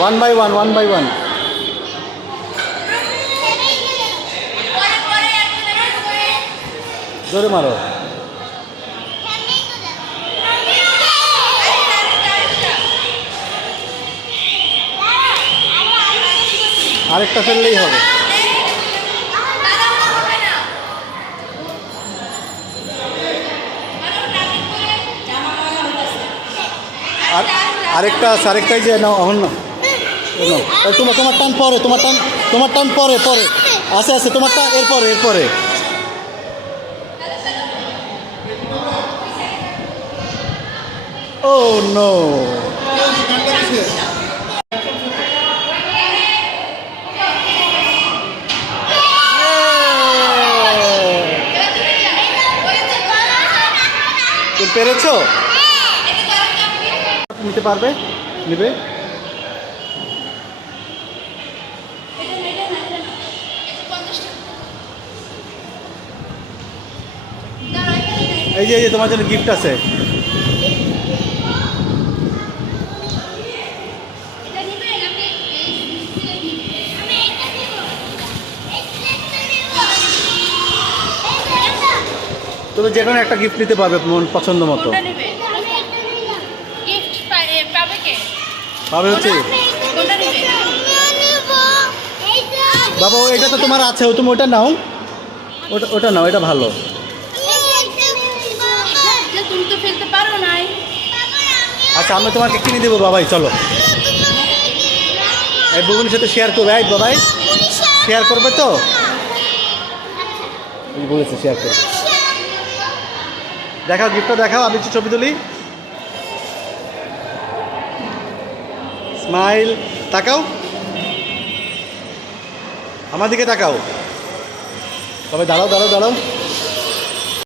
One by one, one by one. জোরে মারো। আরেকটা ফেললেই হবে। আর আরেকটাই যে নাও এখন না, তোমার টান পরে, তোমার টান পরে আছে তোমারটা এরপরে ও নো। তুমি পেরেছো? নিতে পারবে? নিবে? এই যে তোমার জন্য গিফট আছে। তুমি যে কোনো একটা গিফট নিতে পারবে মন পছন্দ মতো। পাবে হচ্ছে বাবা, এটা তো তোমার আছে, তুমি ওটা নাও, ওটা নাও, এটা ভালো। আচ্ছা, আমি তোমাকে কিনে দেবো বাবাই, চলো। এই বুবুনির সাথে শেয়ার করবে, এই বাবাই শেয়ার করবে তো? বলেছে শেয়ার করবে। দেখাও গিফটটা, দেখাও, আমি একটু ছবি তুলি। স্মাইল, তাকাও, আমার দিকে তাকাও। তবে দাঁড়াও।